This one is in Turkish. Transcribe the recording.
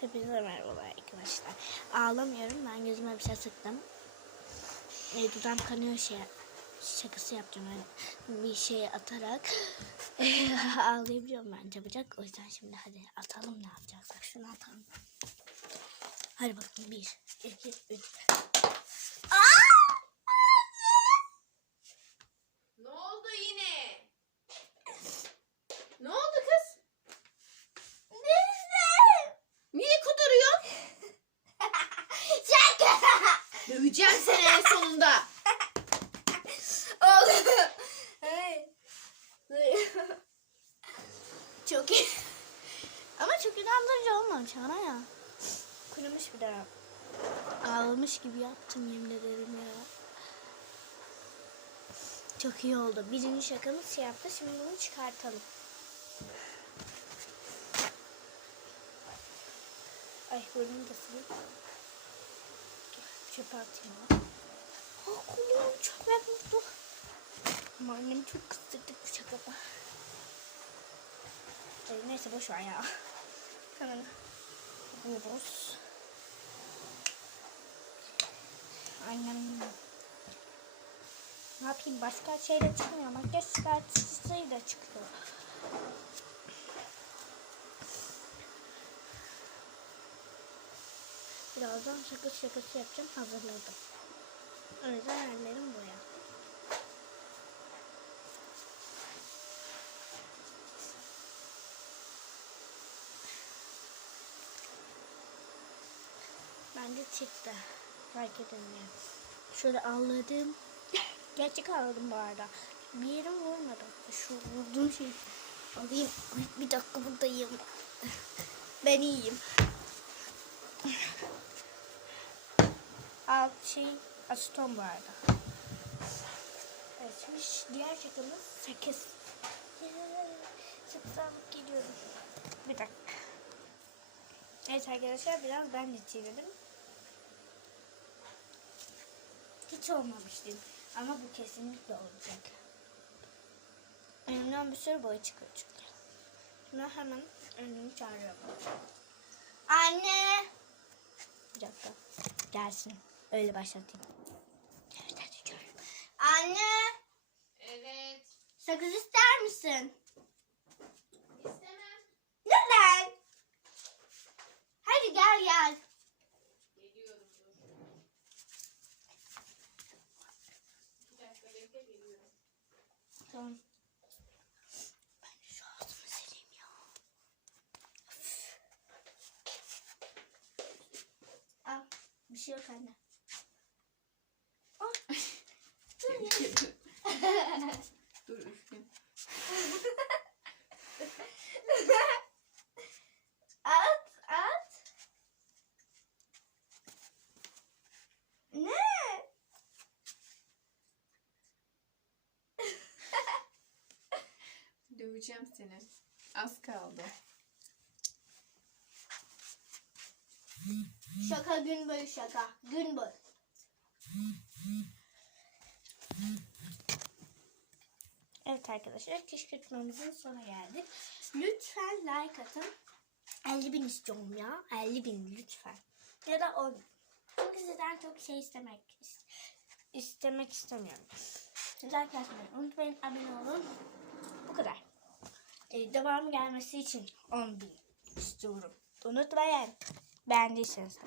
Hepinize merhaba arkadaşlar. Ağlamıyorum. Ben gözüme bir şey sıktım. E, dudağım kanıyor şey şakası yapacağım. Yani bir şey atarak ağlayabiliyorum ben çabucak. O yüzden şimdi hadi atalım ne yapacaksak. Şunu atalım. Hadi bakalım. Bir, iki, üç. Ne oldu yine? Ne oldu kız? Niye kuduruyorsun? Şaka! Döveceğim seni en sonunda. çok iyi. Ama çok inandırıcı olmamış ana ya. Kurumuş bir daha. Ağlamış gibi yaptım yemin ederim ya. Çok iyi oldu. Birinci şakamız şey. Şimdi bunu çıkartalım. Ay burnumu da sileyim. Çöpe atayım. Ah kolum çok memnundu. Ama annem çok kızdırdı bu şakada. Ay, neyse boş ver ya. Hemen yapıyoruz. Annem ne yapayım başka şeyle çıkmıyor. Makyaj çıkartısıyla çıkıyor. Birazdan şaka şakası yapacağım. Hazırladım. O yüzden ellerim boya. Bence çıktı. Fark edemiyorum. Şöyle ağladım. Gerçek ağladım bu arada. Bir yerim vurmadı. Şu vurduğum şey alayım. Ay, bir dakika buradayım. Ben iyiyim. Alt şey arada. Evet şimdi diğer şakamız 8. 8 alıp geliyorum. Bir dakika. Evet arkadaşlar biraz ben de çevirdim. Hiç olmamıştı. Ama bu kesinlikle olacak. Önümden bir sürü boy çıkıyor çünkü. Şimdi hemen önümü çağırıyorum. Anne! Bir dakika. Gelsin. Öyle başlatayım. Evet hadi çağırıyorum. Anne! Evet. Sakız ister misin? İstemem. Neden? Hadi gel gel. Geliyorum dur. Bir dakika bekle geliyorum. Tamam. Ben de şu ağzımı sileyim ya. Üf. Al. Bir şey yok anne. Döveceğim seni. Az kaldı. Şaka gün boyu şaka. Gün boyu. Evet arkadaşlar kışkırtmamızın sona geldik. Lütfen like atın. 50 bin istiyorum ya. 50 bin lütfen. Ya da 10 bin. Çünkü sizden çok şey istemek is- istemek istemiyorum. Like atmayı unutmayın. Abone olun. Bu kadar. Ee, devam gelmesi için 10 bin istiyorum. Unutmayın. Beğendiyseniz.